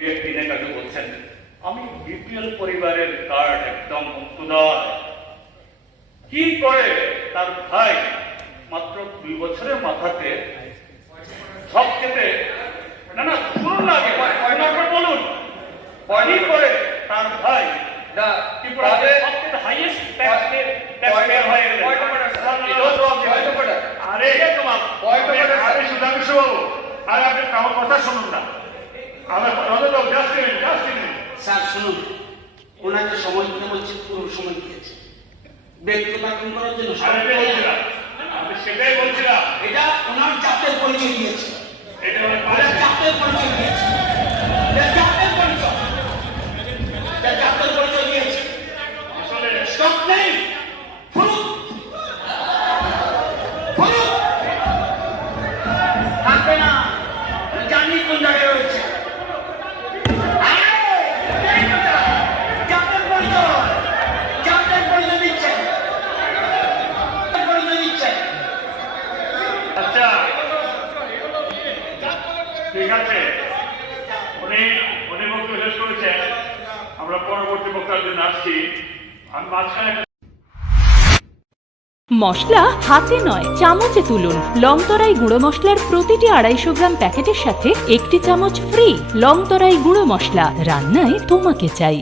দিনের কাছে বলছেন আমি বিপিএল পরিবারের কার্ড একদম মুক্তদার। কি করে তার ভাই মাত্র 2 বছরের মাথাতে সব খেতে না না শুনুন না আগে বলুন কি করে তার ভাই ত্রিপুরাতে সবচেয়ে হাইয়েস্ট ট্যাক্স হয়ে গেল। আরে সুধাংশু বাবু আরে আপনি আমার কথা শুনুন না। স্যার শুনুন, ওনাকে সময় দিতে বলছি, পুরো সময় দিয়েছে ব্যক্তিগত আক্রমণ করার জন্য। আমি সেটাই বলছিলাম, এটা ওনার জাতের পরিচয় দিয়েছে, এটা জাতের পরিচয় দিয়েছে, জাতের পরিচয়, জাতের পরিচয় দিয়েছে। আসলে স্টপ নেই, ফুলুক ফুলুক থাকবে না, জানি কোন জায়গায় রয়েছে। আচ্ছা ঠিক আছে, উনি বক্তব্য শেষ করেছেন, আমরা পরবর্তী বক্তার জন্য আসছি। আমি মাঝখানে মশলা হাতে নয় চামচে তুলুন। লংতরাই গুঁড়ো মশলার প্রতিটি 250 গ্রাম প্যাকেটের সাথে 1টি চামচ ফ্রি। লংতরাই গুঁড়ো মশলা, রান্নায় তোমাকে চাই।